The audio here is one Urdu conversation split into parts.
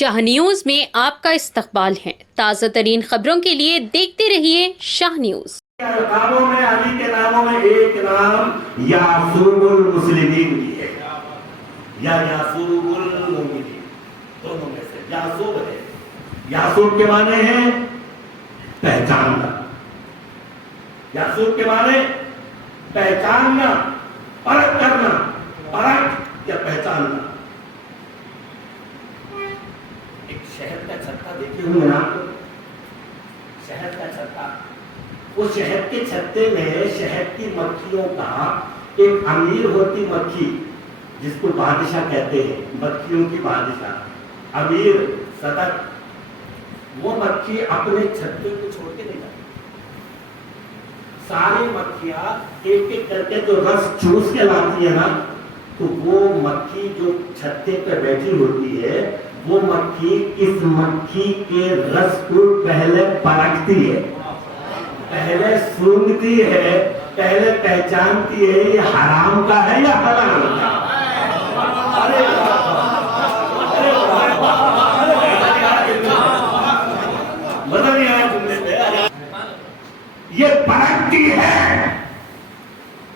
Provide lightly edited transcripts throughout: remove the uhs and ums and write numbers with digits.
شاہ نیوز میں آپ کا استقبال ہے۔ تازہ ترین خبروں کے لیے دیکھتے رہیے شاہ نیوز۔ القابوں میں علی کے ناموں میں ایک نام یعصوب المسلمین بھی ہے یا یعصوب المؤمنین، دونوں میں سے یعصوب ہے۔ یعصوب کے معنی ہیں پہچاننا، یعصوب کے معنی پہچاننا، پرکھ کرنا، پرکھ یا پہچاننا۔ ایک شہد کا چھتا دیکھے ہوئے نا، شہد کا چھتا، وہ شہد کے چھتے میں شہد کی مکھیوں کا ایک امیر ہوتی مکھی جس کو بادشاہ کہتے ہیں، مکھیوں کی بادشاہ، امیر، صدر، وہ مکھی اپنے چھتے کو چھوڑ کے نہیں جاتی، ساری مکھیاں ایک ایک کر کے جو رس چوس کے لاتی ہے نا، تو وہ مکھی جو چھتے پہ بیٹھی ہوتی ہے، وہ مکھی اس مکھی کے رس کو پہلے پرکھتی ہے، پہلے سونگتی ہے، پہلے پہچانتی ہے یہ حرام کا ہے یا حلال کا۔ مطلب یہ پرکھتی ہے،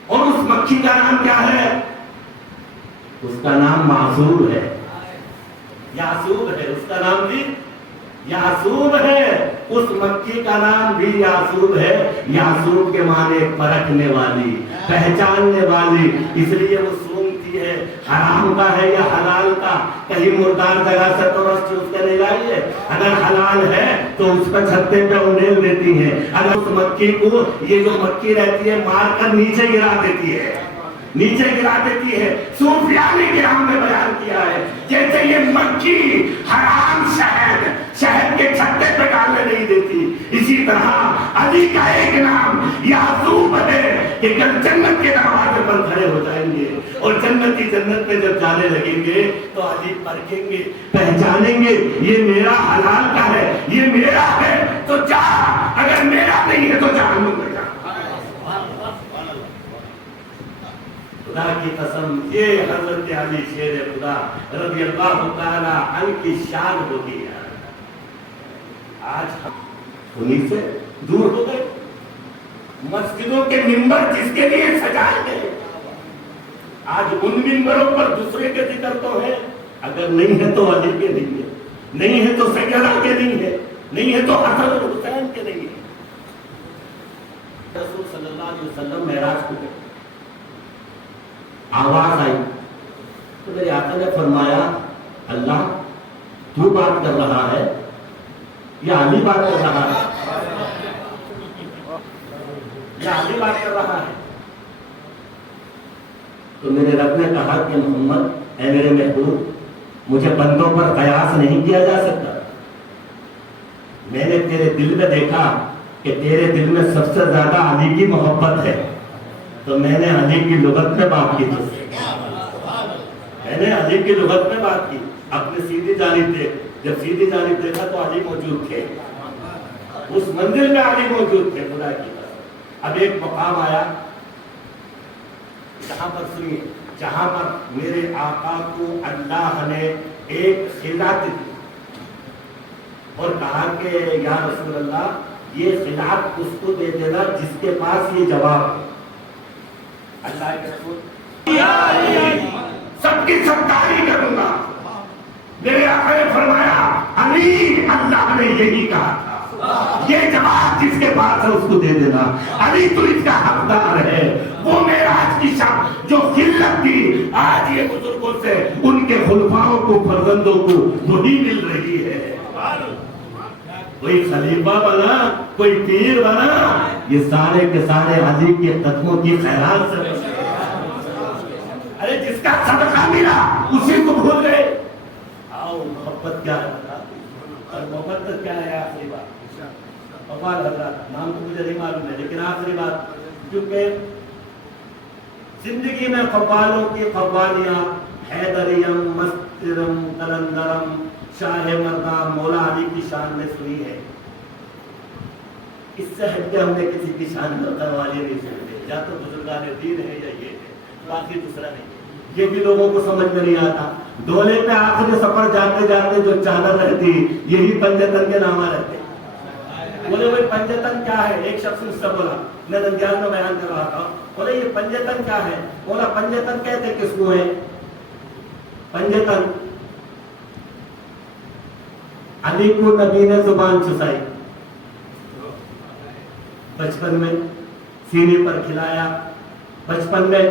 اور اس مکھی کا نام کیا ہے؟ اس کا نام معصوب ہے، یعصوب ہے، اس کا نام بھی یعصوب ہے، اس مکھی کا نام بھی یعصوب ہے۔ یعصوب کے معنی پرکھنے والی، پہچاننے والی، اس لیے وہ سونگتی ہے حرام کا ہے یا حلال کا۔ کہیں مردار جگہ سے تو رس چوس کے نہیں لائی ہے، اگر حلال ہے تو اس پر چھتے پہ انڈیل دیتی ہے، اگر اس مکھی کو یہ جو مکھی رہتی ہے مار کر نیچے گرا دیتی ہے، نیچے گرا دیتی ہے۔ صوفیاء نے کرام میں بیان کیا ہے جیسے یہ مکھی حرام شہد کے چھتے پہ ڈالنے نہیں دیتی، اسی طرح علی کا ایک نام یعصوب ہے کہ کل جنت کے دروازے پر کھڑے ہو جائیں گے اور جنتی جنت میں جب جانے لگیں گے تو علی پرکھیں گے، پہچانیں گے یہ میرا حلال کا ہے، یہ میرا ہے تو جا، اگر میرا نہیں ہے تو جہنم میں جا۔ خدا کی قسم یہ حضرت علی شیر خدا رضی اللہ تعالی عنہ کی شان ہوگی ہے۔ آج ہم انہیں سے دور ہو گئے، مسجدوں کے ممبر جس کے لیے سجائے گئے، آج ان ممبروں پر دوسرے کے ذکر تو ہے، اگر نہیں ہے تو علی کے نہیں ہے، نہیں ہے تو سیدنا کے نہیں ہے، نہیں ہے تو حسن اور حسین کے نہیں ہے۔ رسول صلی اللہ علیہ وسلم معراج کو گئے، آواز آئی تو میرے آقا نے فرمایا اللہ تو بات کر رہا ہے یا علی بات کر رہا ہے؟ یا علی بات کر رہا ہے؟ تو میرے رب نے کہا کہ محمد اے میرے محبوب، مجھے بندوں پر قیاس نہیں کیا جا سکتا، میں نے تیرے دل میں دیکھا کہ تیرے دل میں سب سے زیادہ علی کی محبت ہے، تو میں نے علی کی لغت میں بات کی، میں نے علی کی لغت میں بات کی، اپنے سیدھی جانب دیکھ، جب سیدھی جانب دیکھا تو علی موجود تھے، اس منزل میں علی موجود تھے۔ خدا کی اب ایک مقام آیا جہاں پر سنیے، جہاں پر میرے آقا کو اللہ نے ایک خلعت دی اور کہا کہ یا رسول اللہ یہ خلعت اس کو دے دینا جس کے پاس یہ جواب ہے۔ اللہ کے رسول سب کی سب تعریف کروں گا، میرے آقا نے فرمایا علی اللہ نے یہی کہا تھا، یہ جواب جس کے پاس ہے اس کو دے دینا، علی تو اس کا حقدار ہے۔ وہ معراج کی شب جو خلت تھی آج یہ بزرگوں سے ان کے خلفاؤں کو، فرزندوں کو وہی مل رہی ہے۔ کوئی خلیفہ بنا، کوئی پیر بنا، یہ سارے کے سارے علی کے قدموں کی خیرات سے بنے۔ ارے جس کا صدقہ ملا اسی کو بھول گئے۔ آؤ محبت کیا ہے اور محبت کیا ہے؟ آخری بات وفال حضرات، نام تو مجھے نہیں معلوم ہے لیکن آخری بات، کیونکہ زندگی میں قوالوں کی قوالیاں حیدریم، مسترم، قلندرم، شاہ مردہ، مولا علی کی شان میں سنی ہے، اس سے ہٹ کے ہم نے کسی کی شان میں قوالی نہیں سنی، یا تو بزرگان دین ہے یا یہ ہے، باقی دوسرا نہیں۔ یہ بھی لوگوں کو سمجھ میں نہیں آتا. ڈولے پہ آخری سفر جاتے جاتے جو چادر رہتی یہی پنجتن کے نامہ رہتے. بولے بھائی پنجتن کیا ہے؟ ایک شخص مجھ سے بولا, میں ننگیال میں بیان کر رہا تھا, بولے یہ پنجتن کیا ہے؟ بولا پنجتن کہتے کس کو ہے؟ پنجتن علی کو نبی نے زبان چسائی, بچپن میں سینے پر کھلایا, بچپن میں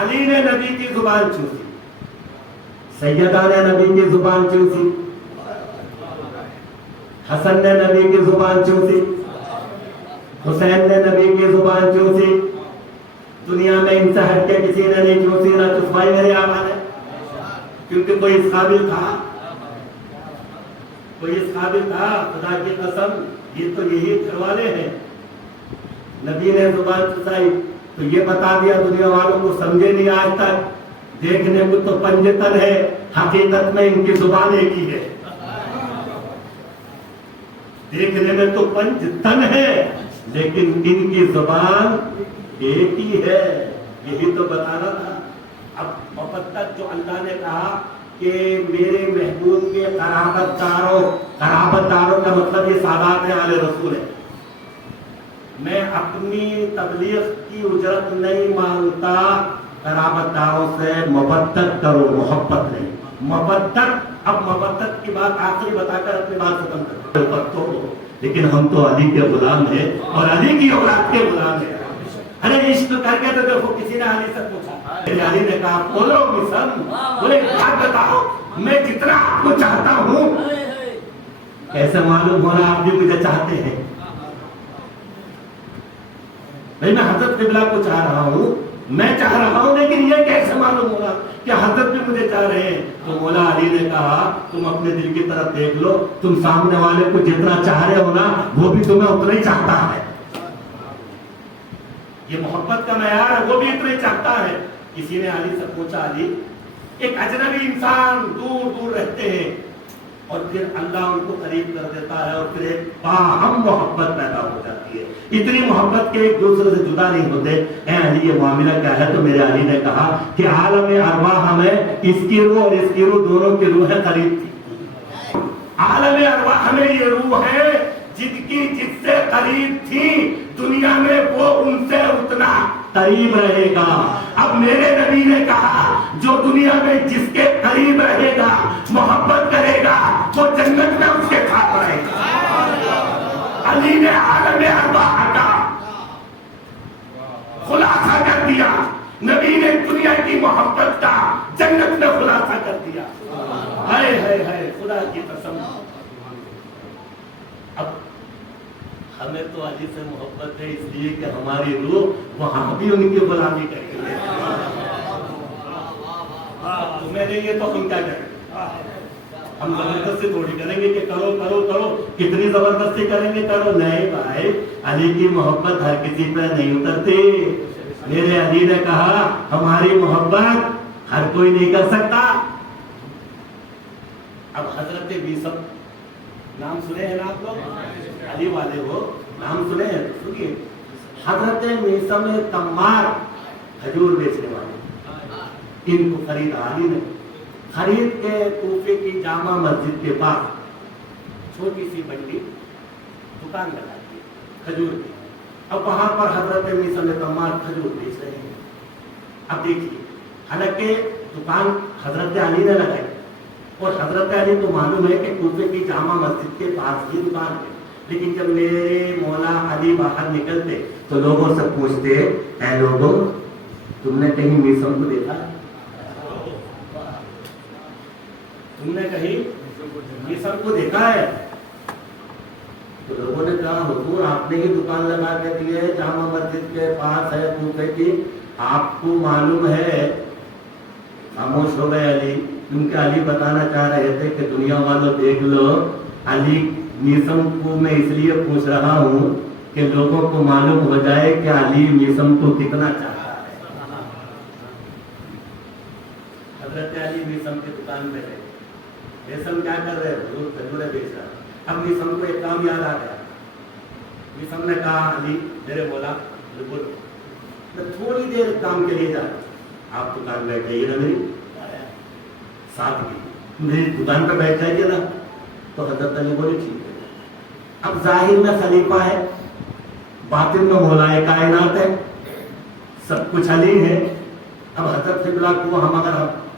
علی نے نبی کی زبان چوسی, سیدہ نے نبی کی زبان چوسی, حسن نے نبی کی زبان چوسی, حسین نے نبی کی زبان چوسی. دنیا میں ان سے ہٹ کے کسی نے نہیں چوسی, نہ چسوائی میرے آقا نے, کیونکہ کوئی اس قابل تھا, کوئی اس قابل تھا. خدا کی قسم یہ تو یہی گھر والے ہیں. نبی نے زبان چسائی تو یہ بتا دیا دنیا والوں کو, سمجھے نہیں آج تک. دیکھنے کو تو پنجتن ہے, حقیقت میں ان کی زبان ایک ہی ہے. دیکھنے میں تو پنجتن ہے لیکن ان کی زبان ایک ہی ہے. یہی تو بتانا تھا. اب محبت جو اللہ نے کہا کہ میرے محبوب کے قرابت داروں کا مطلب یہ سادات آل رسول ہے. میں اپنی تبلیغ کی اجرت نہیں مانگتا, قرابت داروں سے مبدت کرو, محبت نہیں, مبدت. اب مبدت کی بات آخری بتا کر اپنی بات ختم کرو. لیکن ہم تو علی کے غلام ہیں اور علی کی اولاد کے غلام ہیں. ارے عشق کر کے تو دیکھو, کسی نے علی سے پوچھا, علی نے کہا بولو مسلم, بولے بات بتاؤ میں جتنا آپ کو چاہتا ہوں کیسے معلوم ہونا آپ بھی مجھے چاہتے ہیں. بھائی میں حضرت قبلہ کو چاہ رہا ہوں, میں چاہ رہا ہوں, لیکن یہ کیسے معلوم ہوگا کہ حضرت بھی مجھے چاہ رہے ہیں؟ تو مولا علی نے کہا تم اپنے دل کی طرف دیکھ لو, تم سامنے والے کو جتنا چاہ رہے ہو نا وہ بھی تمہیں اتنا ہی چاہتا ہے. یہ محبت کا معیار ہے, وہ بھی اتنا ہی چاہتا ہے. کسی نے علی سے پوچھا, علی ایک اجنبی انسان دور دور رہتے ہیں اور پھر اللہ ان کو قریب کر دیتا ہے اور پھر ایک باہم محبت پیدا ہو جاتی ہے, اتنی محبت کے ایک دوسرے سے جدا نہیں ہوتے. اے علی یہ معاملہ کیا ہے؟ تو میرے علی نے کہا کہ عالم ارواح ہمیں اس کی روح اور اس کی روح دونوں کی روحیں قریب تھی. عالم ارواح ہمیں یہ روح ہے جس سے قریب تھی دنیا میں وہ ان سے اتنا قریب رہے گا. اب میرے نبی نے کہا جو دنیا میں جس کے قریب رہے گا, محبت کرے گا, وہ جنت میں اس کے ساتھ رہے گا. علی نے عالم ارواح کا خلاصہ کر دیا, نبی نے دنیا کی محبت کا جنت میں خلاصہ کر دیا. ہائے ہائے ہائے, خدا کی قسم. اب ہمیں تو علی سے محبت ہے اس لیے کہ ہماری روح وہاں بھی ان کی غلامی کرتی ہے. تمہیں نہیں ہے تو ہم کیا کریں؟ ہم زبردستی تھوڑی کریں گے کہ کرو کرو کرو. کتنی زبردستی کریں گے, کرو. نہیں بھائی, علی کی محبت ہر کسی پہ نہیں اترتی. میرے علی نے کہا ہماری محبت ہر کوئی نہیں کر سکتا. اب حضرت بیسم نام سنے ہیں نا آپ لوگ, علی والے ہو, نام سنے ہیں تو سنیے. حضرت میثم تمار کھجور بیچنے والے, ان کو خریدا علی نے. خرید کے کوفے کی جامع مسجد کے پاس چھوٹی سی بنڈی دکان لگا دی کھجور کی. اب وہاں پر حضرت میثم تمار کھجور بیچ رہے ہیں. اب دیکھیے, حالانکہ دکان حضرت علی نے لگائی اور حضرت علی تو معلوم ہے کہ کوفے کی جامع مسجد کے پاس ہی دکان ہے. لیکن جب میرے مولا علی باہر نکلتے تو لوگوں سے پوچھتے, اے لوگوں تم نے کہیں میثم کو دیکھا, تم نے کہیں میثم کو دیکھا ہے؟ تو لوگوں نے کہا حضور آپ نے ہی دکان لگا کے دی ہے, جامع مسجد کے پاس ہے کوفے کی, آپ کو معلوم ہے. خاموش ہو گئے علی, کیونکہ علی بتانا چاہ رہے تھے کہ دنیا والوں دیکھ لو, علی میثم کو میں اس لیے پوچھ رہا ہوں کہ لوگوں کو معلوم ہو جائے کہ علی میثم کو کتنا چاہتا ہے. حضرت علی میثم کی دکان پہ گئے. میثم کیا کر رہے, حضور کھجوریں بیچ رہا. اب میثم کو ایک کام یاد آ گیا. میثم نے کہا علی میرے مولا بالکل میں تھوڑی دیر کام کے لیے جا رہا ہوں, آپ دکان بیٹھ جائیے نا میری سادگی, میری دکان پہ بیٹھ جائیے نا. تو حضرت علی بولے ٹھیک ہے. اب ظاہر میں خلیفہ ہے, باطن میں مولا کائنات ہے, سب کچھ علی ہے. اب حضرت قبلہ کو ہم اگر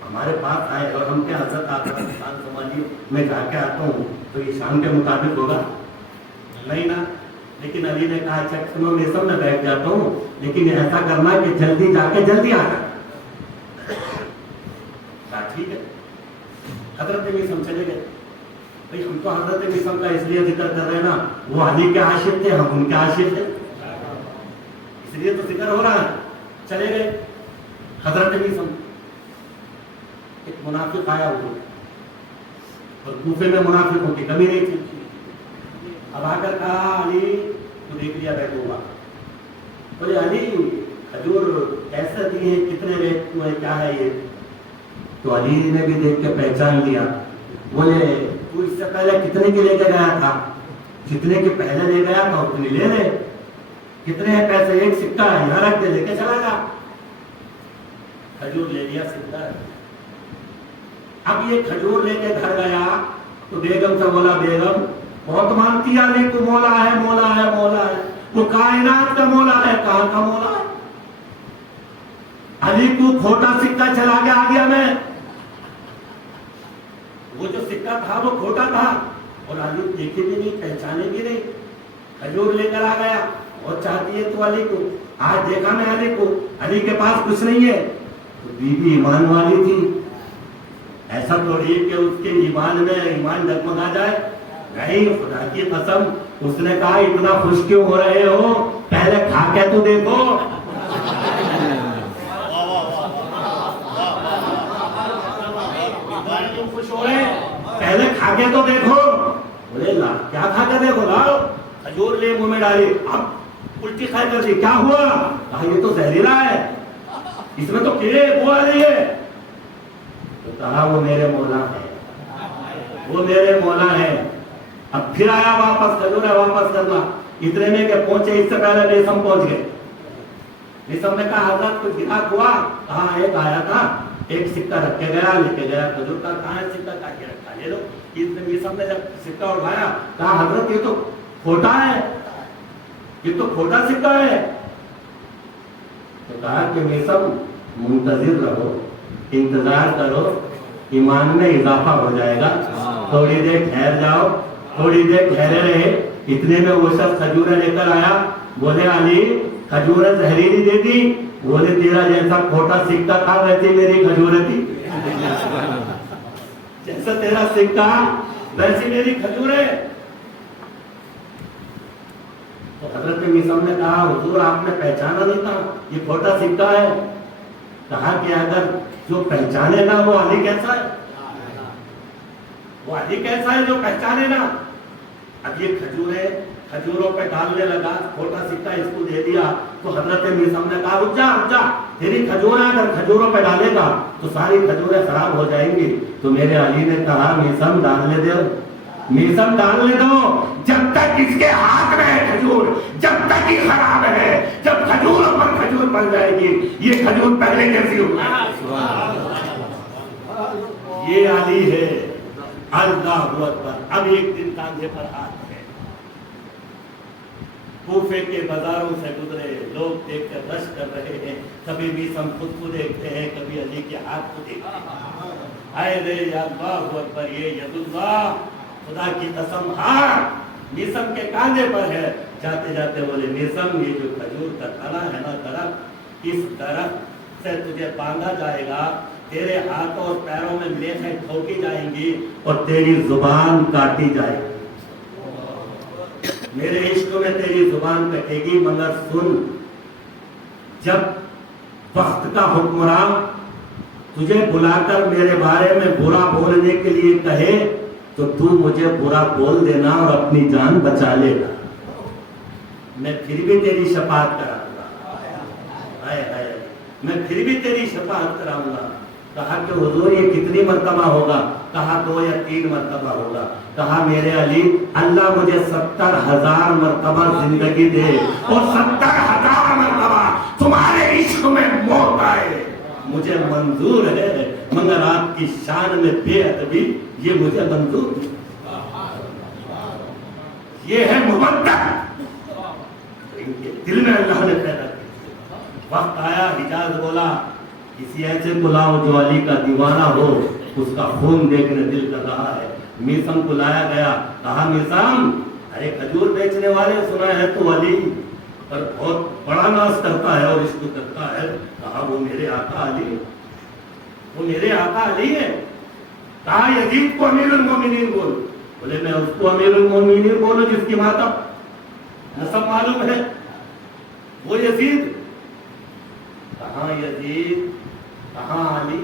ہمارے پاس آئے اور ہم کے حضرت آپ کا شان سمجھیے میں جا کے آتا ہوں تو یہ شان کے مطابق ہوگا نہیں نا. لیکن علی نے کہا اچھا سنو میں سب میں بیٹھ جاتا ہوں, لیکن ایسا کرنا کہ جلدی جا کے جلدی آنا. ٹھیک ہے. حضرت میثم چلے گئے. بھائی ہم تو حضرت میثم کا اس لیے ذکر کر رہے ہیں نا, وہ علی کے عاشق تھے, ہم ان کے عاشق تھے, اس لیے تو ذکر ہو رہا ہے. چلے گئے حضرت میثم. ایک منافق آیا ہوا, اور کوفے میں منافقوں کی کمی نہیں تھی. اب آ کر کہا علی تو دیکھ لیا بیٹھا ہوا. بولے علی کھجور کیسے دی ہے, کتنے ریٹ میں, کیا ہے یہ؟ تو علی نے بھی دیکھ کے پہچان لیا. بولے تو اس سے پہلے کتنے کے لے کے گیا تھا؟ جتنے کے پہلے لے گیا تھا اتنے لے لے. کتنے ہیں پیسے؟ ایک سکہ ہے, یہاں رکھ کے لے کے چلا جا. کھجور لے لیا, سکہ ہے. اب یہ کھجور لے کے گھر گیا تو بیگم سے بولا بیگم بہت مانتی ہے علی تو مولا ہے, مولا ہے, مولا ہے. وہ کائنات کا مولا ہے, کہاں کا مولا ہے؟ علی کو کھوٹا سکہ چلا کے آ گیا میں. وہ جو سکہ تھا وہ کھوٹا تھا, اور علی دیکھے بھی نہیں, پہچانے بھی نہیں. کھجور لے کر آ گیا, اور چاہتی ہے تو علی کو. آج دیکھا میں علی کو, علی کے پاس کچھ نہیں ہے. تو بیوی ایمان والی تھی, ایسا تھوڑی کہ اس کے ایمان میں ایمان ڈگمگا جائے. نہیں, خدا کی قسم. اس نے کہا اتنا خوش کیوں ہو رہے ہو, پہلے کھا کے تو دیکھو. خوش ہو رہے پہلے کھا کے تو دیکھو. بولے لا کیا کھا کے دیکھو؟ لاؤ کھجور لے منہ میں ڈالی, اب الٹی کھائی کر دی. کیا ہوا؟ کہا یہ تو زہریلا ہے, اس میں تو کیڑے وہ آ رہی ہے. تو کہا وہ میرے مولا ہے, وہ میرے مولا ہے. اب پھر آیا واپس, کھجور ہے واپس کرنا. اتنے میں کہ پہنچے, اس سے پہلے میثم پہنچ گئے. میثم نے کہا حضرت کچھ گراہک ہوا؟ کہا ایک آیا تھا, ایک سکہ رکھ کے گیا, لے کے گیا. کھجور کا کہاں ہے سکہ؟ کا کے رکھا, لے لو. میثم نے جب سکہ اٹھایا کہا حضرت یہ تو کھوٹا ہے, یہ تو کھوٹا سکہ ہے. تو کہا کہ میثم منتظر رہو, انتظار کرو, ایمان میں اضافہ ہو جائے گا. تھوڑی دیر ٹھہر جاؤ, تھوڑی دیر ٹھہرے رہے. اتنے میں وہ شخص کھجوریں لے کر آیا. بولے علی کھجوریں زہریلی دے دی. بولے تیرا جیسا کھوٹا سکہ تھا ویسی میری کھجوریں تھی. جیسا تیرا سکہ ویسی میری کھجوریں. تو حضرت میثم نے کہا حضور آپ نے پہچانا نہیں تھا, یہ کھوٹا سکہ ہے. کہا کہ اگر جو پہچانے نا وہ علی کیسا ہے, وہ علی کیسا ہے جو پہچانے نا. اب یہ کھجوروں پہ ڈالنے لگا, کھوٹا سکہ اس کو دے دیا. تو حضرت میثم نے کہا رک جا, تیری کھجوریں اگر کھجوروں پہ ڈالے گا تو ساری کھجوریں خراب ہو جائیں گی. تو میرے علی نے کہا میثم ڈالنے دو, میثم ڈالنے دو, جب تک اس کے ہاتھ میں ہے کھجور, جب تک یہ خراب ہے. جب کھجوروں پر کھجور بن جائے گی, یہ کھجور پہلے کیسی ہوگی. یہ علی ہے. اللہ اکبر. اب ایک دن کاندھے پر ہاتھ ہے, کوفے کے بازاروں سے گزرے, لوگ دیکھ کر رش کر رہے ہیں. کبھی میثم خود کو دیکھتے ہیں, کبھی علی کے ہاتھ کو دیکھتے ہیں. اے رے اللہ اکبر, یہ ید اللہ, خدا کی قسم ہاں میثم کے کاندھے پر ہے. جاتے جاتے بولے میثم یہ جو کھجور کا تنا ہے نا درخت, اس درخت سے تجھے باندھا جائے گا, تیرے ہاتھوں اور پیروں میں میخیں ٹھوکی جائیں گی, اور تیری زبان کاٹی جائے گی. میرے عشق میں تیری زبان کٹے گی, مگر سن, جب وقت کا حکمران تجھے بلا کر میرے بارے میں برا بولنے کے لیے کہے تو تو مجھے برا بول دینا اور اپنی جان بچا لینا, میں پھر بھی تیری شفاعت کراؤں گا. میں پھر بھی تیری شفاعت کراؤں گا. کہا کہ حضور یہ کتنی مرتبہ ہوگا؟ کہا 2 یا 3 مرتبہ ہوگا. کہا میرے علی اللہ مجھے 70,000 مرتبہ زندگی دے, اور 70,000 مرتبہ تمہارے عشق میں موت آئے, مجھے منظور ہے، مگر آپ کی شان میں بے ادبی یہ مجھے منظور نہیں۔ یہ ہے محبت، ان کے دل میں اللہ نے پیدا کی۔ وقت آیا، حجاز بولا کسی ایسے کو لاؤ جو علی کا دیوانہ ہو، اس کا خون دیکھنے دل کر رہا ہے۔ میثم کو لایا گیا، کہا میثم ارے کھجور بیچنے والے سنا ہے تو علی پر بہت بڑا ناز کرتا ہے اور عشق کرتا ہے۔ کہا وہ میرے آقا علی، وہ میرے آقا علی ہے۔ کہا یزید کو امیر المومنین بول۔ بولے میں اس کو امیر المومنین بولوں جس کی ماتم نسب معلوم ہے، وہ یزید؟ کہاں یزید، کہاں علی؟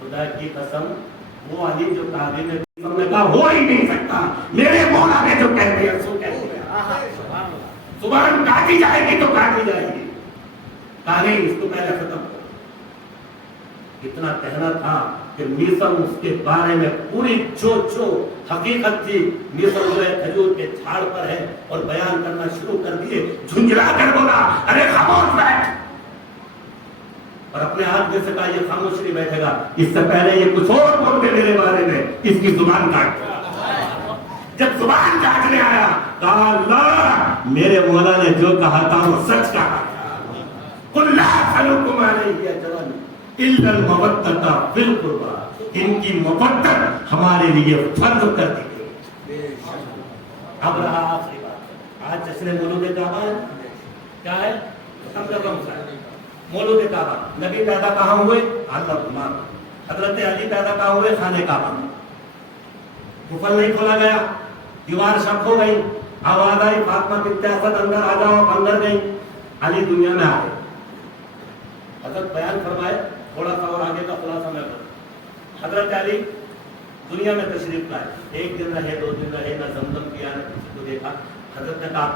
خدا کی قسم وہ علی جو کعبے میں کہا ہو ہی نہیں سکتا، میرے مولا نے جو کہہ دیا سو کہہ دیا۔ زبان کاٹی جائے گی تو کاٹی جائے گی، کہا نہیں اس کو پہلے ختم کرو۔ اتنا کہنا تھا کہ میثم اس کے بارے میں پوری جو حقیقت تھی، میثم جو ہے کھجور کے جھاڑ پر ہے اور بیان کرنا شروع کر دیے۔ جھنجھلا کر بولا ارے خاموش بیٹھ، اور اپنے ہاتھ میں سے کہا یہ خاموش نہیں بیٹھے گا، اس سے پہلے یہ کچھ اور بول کے میرے بارے میں اس کی زبان کاٹ۔ جب زبان کاٹنے آیا کہا اللہ میرے مولا نے جو کہا تھا وہ سچ کہا۔ قل لا اسألكم علیہ اجرا الا المودۃ فی القربى، ان کی مودت ہمارے لیے فرض کر دی گئی۔ اب رہا آخری بات، آج جشن مولود کعبہ ہے، کیا ہے؟ مولود کعبہ۔ نبی پیدا کہاں ہوئے؟ اللہ، حضرت علی پیدا کہاں ہوئے؟ خانہ کعبہ میں۔ قفل نہیں کھولا گیا، دیوار شق ہو گئی، آواز آئی فاطمہ بنت اسد اندر آ جاؤ، اندر گئی، علی دنیا میں آئے۔ حضرت بیان فرمائے، تھوڑا سا اور آگے کا خلاصہ میں کروں۔ حضرت علی دنیا میں تشریف لائے، ایک دن رہے، 2 دن رہے، نہ زمزم پیا نہ کسی کو دیکھا۔ حضرت نے کہا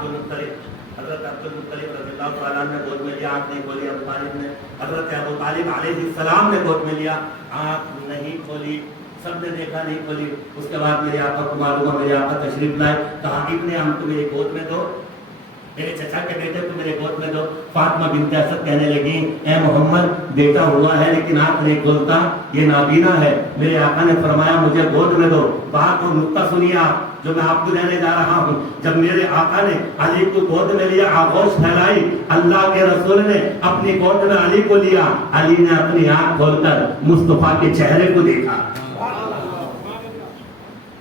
حضرت عبدالمطلب رضی اللہ تعالیٰ نے گود میں لیا، آنکھ نہیں کھولی۔ ابو طالب نے، حضرت ابو طالب علیہ السلام نے گود میں لیا، آنکھ نہیں کھولی، سب نے دیکھا نہیں کھولی۔ اس کے بعد میرے آقا کو معلوم ہے، میرے آقا تشریف لائے، کہا ابن عم کو میرے گود میں دو، میرے چچا کے بیٹے کو میرے گود میں دو۔ فاطمہ بنت اسد کہنے لگی اے محمد بیٹا ہوا ہے لیکن آنکھ نہیں کھولتا، یہ نابینا ہے۔ میرے آقا نے فرمایا مجھے گود میں دو۔ بات اور نقطہ سنیے آپ جو میں آپ کو دینے جا رہا ہوں۔ جب میرے آقا نے علی کو گود میں لیا، آغوش پھیلائی، اللہ کے رسول نے اپنی گود میں علی کو لیا، علی نے اپنی آنکھ کھول کر مصطفیٰ کے چہرے کو دیکھا۔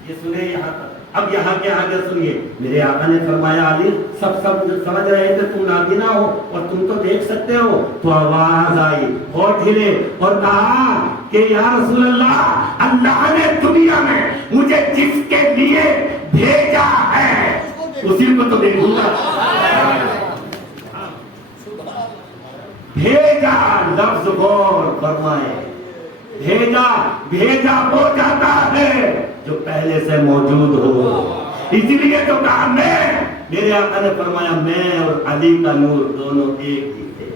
یہ سنیں یہاں تک۔ اب یہاں کے آگے سنیے، میرے آقا نے فرمایا علی سب سمجھ رہے تھے تم نابینا ہو اور تم تو دیکھ سکتے ہو، تو آواز آئی، ہونٹ ہلے اور کہا کہ یا رسول اللہ، اللہ نے دنیا میں مجھے جس کے لیے بھیجا ہے اسی کو تو دیکھوں گا۔ بھیجا لفظ غور فرمائے، بھیجا وہ جاتا ہے جو پہلے سے موجود ہو، اس لیے تو کہا میں، میرے آقا نے فرمایا میں اور علی کا نور دونوں ایک ہی تھے۔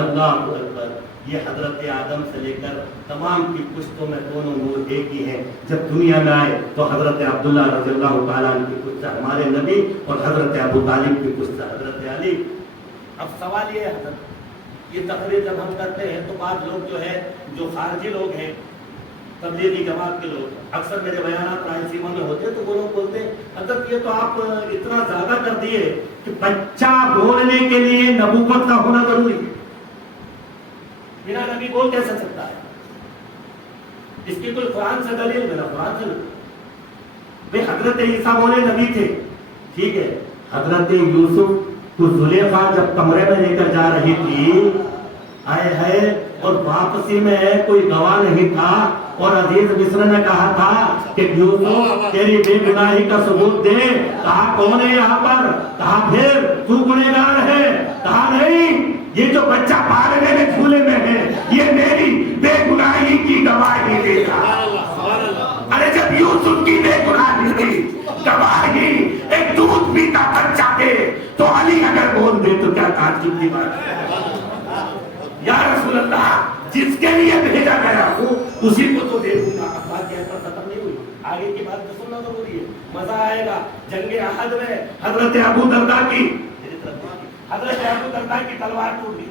اللہ اکبر۔ یہ حضرت آدم سے لے کر تمام کی پشتوں میں دونوں نور ایک ہی ہیں۔ جب دنیا میں آئے تو حضرت عبداللہ رضی اللہ تعالیٰ عنہ کی پشت سے ہمارے نبی اور حضرت ابو طالب کی پشت سے حضرت علی۔ اب سوال یہ ہے حضرت، یہ تقریر جب ہم کرتے ہیں تو بعض لوگ جو ہے جو خارجی لوگ ہیں، تبلیغی جماعت کے لوگ، اکثر میرے بیانات رائلسیما میں ہوتے ہیں تو وہ لوگ بولتے ہیں حضرت یہ تو آپ اتنا زیادہ کر دیے کہ بچہ بولنے کے لیے نبوت کا ہونا ضروری ہے، بنا نبی بول کیسے سکتا ہے؟ اس کی کوئی قرآن سے دلیل؟ میرا قرآن سے بھئی حضرت عیسیٰ بولے نبی تھے، ٹھیک ہے، حضرت یوسف کو زلیخا جب کمرے میں لے کر جا رہی تھی، آئے ہے اور واپسی میں کوئی گواہ نہیں تھا، اور عزیز مصر نے کہا تھا کہ یوسف تیری بے گناہی کا ثبوت دے، کہا کون ہے یہاں پر؟ کہا پھر تو گنہگار ہے؟ کہا نہیں، یہ جو بچہ پالنے میں جھولے میں ہے یہ میری بے گناہی کی گواہی دے گا۔ ارے جب یوسف کی بے گناہی کی گواہی ایک دودھ پیتا بچہ دے تو علی اگر بول دے تو کیا تعجب کی بات ہے؟ یا رسول اللہ جس کے لیے بھیجا گیا ہوں اسی کو تو دیکھوں گا۔ اب بات یہاں پر ختم نہیں ہوئی، آگے کی بات تو سننا ضروری ہے، مزہ آئے گا۔ جنگ احد میں حضرت ابو درداء کی تلوار ٹوٹ گئی،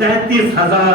33,000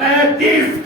35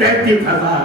33,000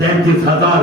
33,000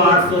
800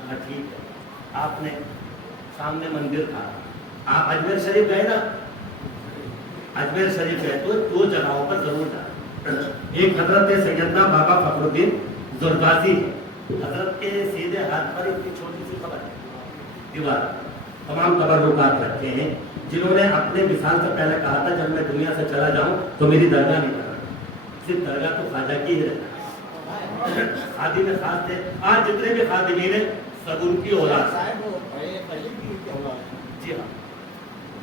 ہاں ٹھیک ہے. آپ نے سامنے مندر تھا, آپ اجمیر شریف گئے نا, اجمیر شریف گئے تو دو جگہوں پر ضرور جائیں. ایک حضرت سیدنا بابا فخر الدین زرغازی ہے, حضرت کے سیدھے ہاتھ پر اتنی چھوٹی سی قبر ہے, دیوار, تمام تبرکات رکھے ہیں, جنہوں نے اپنے وصال سے پہلے کہا تھا جب میں دنیا سے چلا جاؤں تو میری درگاہ نہیں کرنا, صرف درگاہ تو خواجہ کی ہی رہنا. خادم میں خاص تھے, آج جتنے بھی خادمین ہیں سب ان کی اولاد, جی ہاں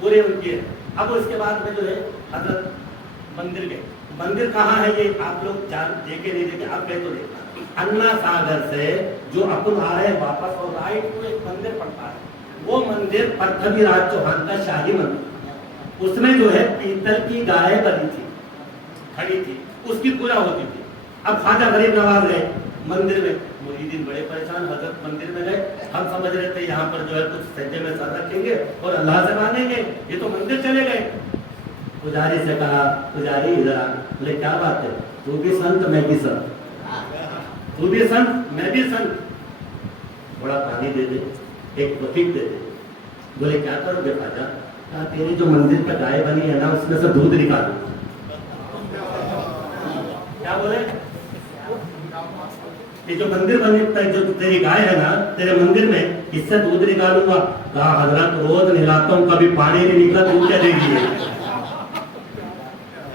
پورے ان کی ہے. اب اس کے بعد میں جو ہے حضرت مندر گئے. مندر کہاں ہے یہ آپ لوگ دیکھے نہیں دیکھے, آپ گئے تو دیکھنا. انا ساگر سے جو اپن آ رہے ہیں واپس, اور رائٹ کو ایک مندر پڑتا ہے, وہ مندر پرتھوی راج چوہان کا شاہی مندر, اس میں جو ہے پیتل کی گائے بنی تھی, کھڑی تھی, اس کی پوجا ہوتی تھی. اب خواجہ غریب نواز گئے مندر میں, مریدین بڑے پریشان, حضرت مندر میں گئے, ہم سمجھ رہے تھے یہاں پر جو ہے کچھ سجدے میں سر رکھیں گے اور اللہ سے مانگیں گے, یہ تو مندر چلے گئے. پجاری سے کہا, پجاری ادھر آ. بولے کیا بات ہے, تو بھی سنت میں بھی سنت, تو بھی سنت میں بھی سنت, تھوڑا پانی دے دے, ایک بکیٹ دے دے. بولے کیا کرو گے خواجہ؟ کہا تیری جو مندر پہ گائے بنی ہے نا اس میں سے دودھ نکالو. کیا بولے, یہ جو مندر بنی جو تیری گائے ہے نا تیرے مندر میں, اس سے دودھ نکالوں گا. کہا حضرت روز نہلاتا ہوں, کبھی پانی نہیں نکلا, دودھ کیا دے گی,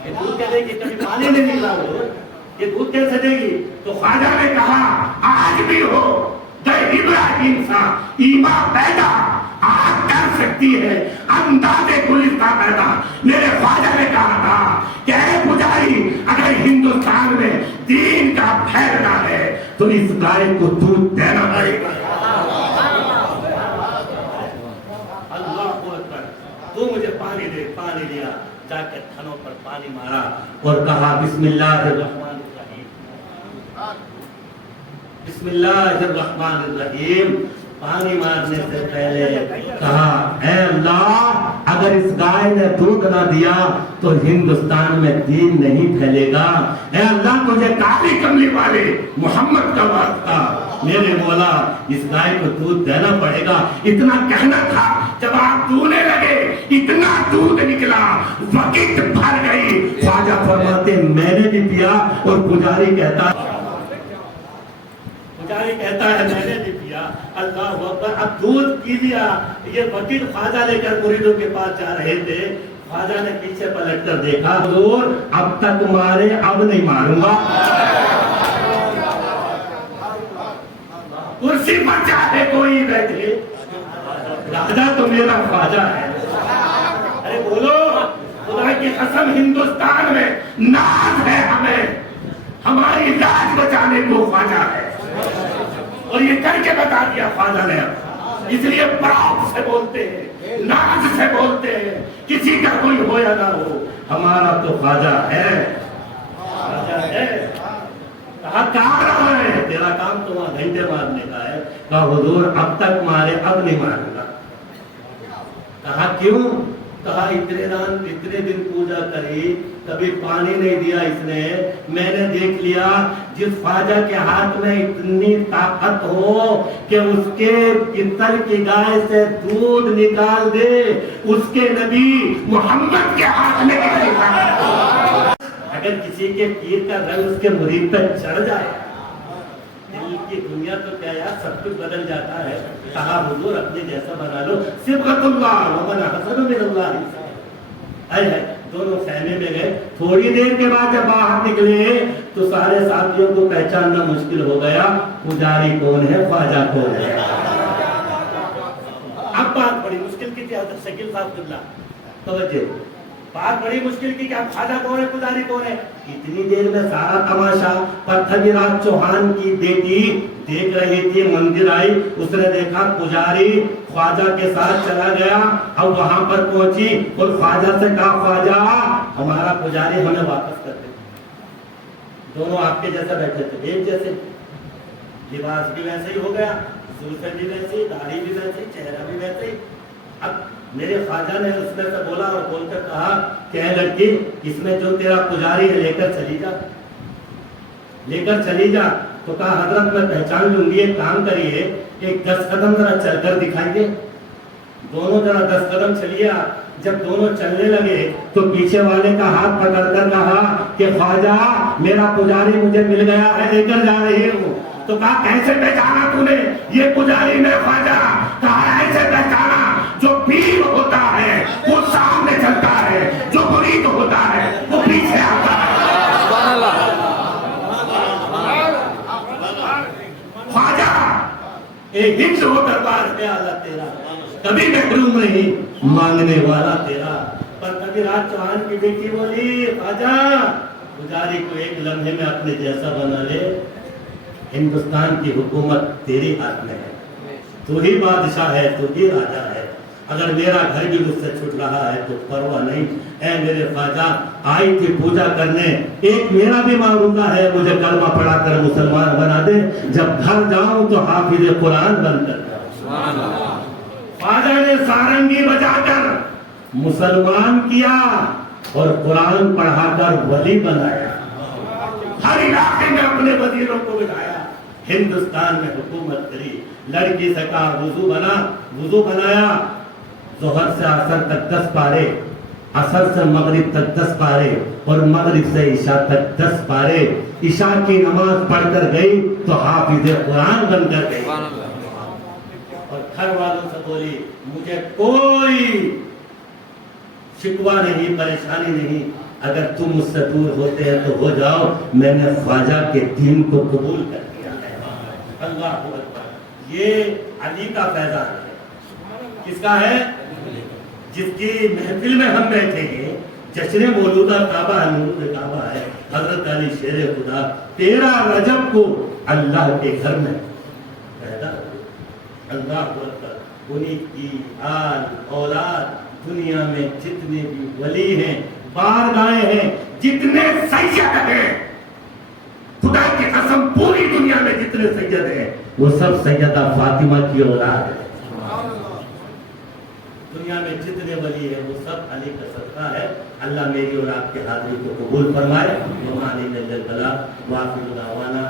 یہ دودھ کیا دے گی, کبھی پانی نہیں نکلا وہ, یہ دودھ کیسے دے گی؟ تو خواجہ نے کہا آج بھی ہو ابراہیم سا ایمان پیدا آج کر سکتی ہے انداز گلستہ پیدا. میرے خواجہ نے کہا تھا کہ اے پجاری, اگر ہندوستان میں دین کا پھیلنا ہے تو اس گائے کو دودھ دینا پڑے گا. اللہ اکبر. تو مجھے پانی دے. پانی دیا, جا کے تھنوں پر پانی مارا اور کہا بسم اللہ الرحمن الرحیم, بسم اللہ الرحمن الرحیم. پانی مارنے سے پہلے کہا اے اللہ, اگر اس گائے نے دودھ نہ دیا تو ہندوستان میں دین نہیں پھیلے گا. اے اللہ تجھے کالی کملی والے محمد کا واسطہ, میرے مولا اس گائے کو دودھ دینا پڑے گا. اتنا کہنا تھا, جب آپ دونے لگے اتنا دودھ نکلا, وقت بھر گئی. خواجہ فرماتے میں نے بھی پیا, اور پجاری کہتا ہے میں نے بھی پیا. اللہ اکبر. اب دودھ پی لیا. یہ وکیل خواجہ لے کر مریدوں کے پاس جا رہے تھے. خواجہ نے پیچھے پلٹ کر دیکھا, حضور اب تک مارے, اب نہیں ماروں گا. کرسی پر چاہے کوئی بیٹھے, راجا تو میرا خواجہ ہے. ارے بولو, خدا کی قسم ہندوستان میں ناز ہے ہمیں, ہماری لاج بچانے کو خواجہ ہے, اور یہ کر کے بتا دیا خواجہ نے. اس لیے پراؤڈ سے بولتے ہیں, ناز سے بولتے ہیں, کسی کا کوئی ہو یا نہ ہو, ہمارا تو خواجہ ہے, خواجہ ہے. کہا کہاں رہا ہے, تیرا کام تو وہاں گھنٹے مارنے کا ہے. کہا حضور اب تک مارے, اب نہیں ماروں گا. کہا کیوں؟ کہا اتنے دن پوجا کری, کبھی پانی نہیں دیا اس نے. میں نے دیکھ لیا جس خواجہ کے ہاتھ میں اتنی طاقت ہو کہ اس کے پیتل کی گائے سے دودھ نکال دے, اس کے نبی محمد کے ہاتھ میں نہیں تھا. اگر کسی کے پیر کا رنگ اس کے مرید پہ چڑھ جائے, دل کی دنیا تو کیا یار سب کچھ بدل جاتا ہے. کہا حضور اپنے جیسا بنا لو. صبغۃ اللہ ومن احسن من اللہ. دونوں خیمے میں گئے. تھوڑی دیر کے بعد جب باہر نکلے تو سارے ساتھیوں کو پہچاننا مشکل ہو گیا, پجاری کون ہے, خواجہ کون ہے. اب بات بڑی مشکل کی تھی. حضرت شکیل صاحب اللہ توجہ, بات بڑی مشکل کی کہ اب خواجہ کون ہے, پجاری کون ہے. اتنی دیر میں سارا تماشا پرتھوی راج چوہان کی بیٹی دیکھ رہی تھی. مندر آئی, اس نے دیکھا پجاری خواجہ کے ساتھ چلا گیا. اب وہاں پر پہنچی اور خواجہ سے کہا خواجہ ہمارا پجاری ہمیں واپس کر دے. دونوں آپ کے جیسا بیٹھے تھے, ایک جیسے, لباس بھی ویسے ہی ہو گیا, زلفیں بھی ویسے, داڑھی بھی ویسے, چہرہ بھی ویسے ہی. اب میرے خواجہ نے اس میں سے بولا اور بول کر کہا کہ اے لڑکی, اس میں جو تیرا پجاری ہے لے کر چلی جا, لے کر چلی جا. تو کہا حضرت میں پہچان لوں گی، ایک کام کریے، ایک 10 قدم ذرا چل کر دکھائیے۔ دونوں ذرا 10 قدم چلیے۔ جب دونوں چلنے لگے تو پیچھے والے کا ہاتھ پکڑ کر کہا کہ خواجہ میرا پجاری مجھے مل گیا ہے، لے کر جا رہی ہوں۔ تو کہا کیسے پہچانا تو نے یہ پجاری میں خواجہ؟ کہا ایسے پہچانا، جو پیر ہوتا ہے وہ سامنے چلتا ہے، جو مرید ہوتا ہے وہ پیچھے آتا ہے۔ خواجہ ایک ہند ہو دربار ہے اعلیٰ تیرا، کبھی محروم نہیں مانگنے والا تیرا۔ پر کبھی رات چوہان کی بیٹی بولی خواجہ پجاری کو ایک لمحے میں اپنے جیسا بنا لے، ہندوستان کی حکومت تیری ہاتھ میں ہے، تو ہی بادشاہ ہے، تو ہی راجہ ہے، اگر میرا گھر بھی مجھ سے چھٹ رہا ہے تو پرواہ نہیں۔ اے میرے خواجہ آئی تھی پوجا کرنے، ایک میرا بھی معروضہ ہے، مجھے کلمہ پڑھا کر مسلمان بنا دے، جب گھر جاؤں تو حافظ قرآن بن کر جاؤں۔ خواجہ نے سارنگی بجا کر مسلمان کیا اور قرآن پڑھا کر ولی بنایا، ہر علاقے میں اپنے وزیروں کو بٹھایا، ہندوستان میں حکومت کری۔ لڑکی سے کہا وضو بنا، وضو بنایا، ظہر سے عصر تک 10 پارے، عصر سے مغرب تک 10 پارے، اور مغرب سے عشاء تک 10 پارے۔ عشاء کی نماز پڑھ کر گئی تو حافظ قرآن بن کر گئی، اور گھر والوں سے بولی مجھے کوئی شکوہ نہیں، پریشانی نہیں، اگر تم مجھ سے دور ہوتے ہیں تو ہو جاؤ، میں نے خواجہ کے دین کو قبول کر لیا ہے۔ اللہ اکبر۔ یہ علی کا فیضان ہے۔ کس کا ہے؟ جس کی محفل میں ہم بیٹھے ہیں، جشن مولودہ کعبہ ہے، مولود کعبہ ہے، حضرت علی شیر خدا 13 رجب کو اللہ کے گھر میں پیدا ہوئے۔ اللہ اکبر۔ انہی کی آل اولاد دنیا میں جتنے بھی ولی ہیں، بارگاہیں ہیں، جتنے سید ہیں، خدا کی قسم پوری دنیا میں جتنے سید ہیں وہ سب سیدہ فاطمہ کی اولاد ہے۔ دنیا میں جتنے ولی ہیں وہ سب علی کا صدقہ ہے۔ اللہ میری اور آپ کے حاضری کو قبول فرمائے۔ وما علینا الا البلاغ، وآخر دعوانا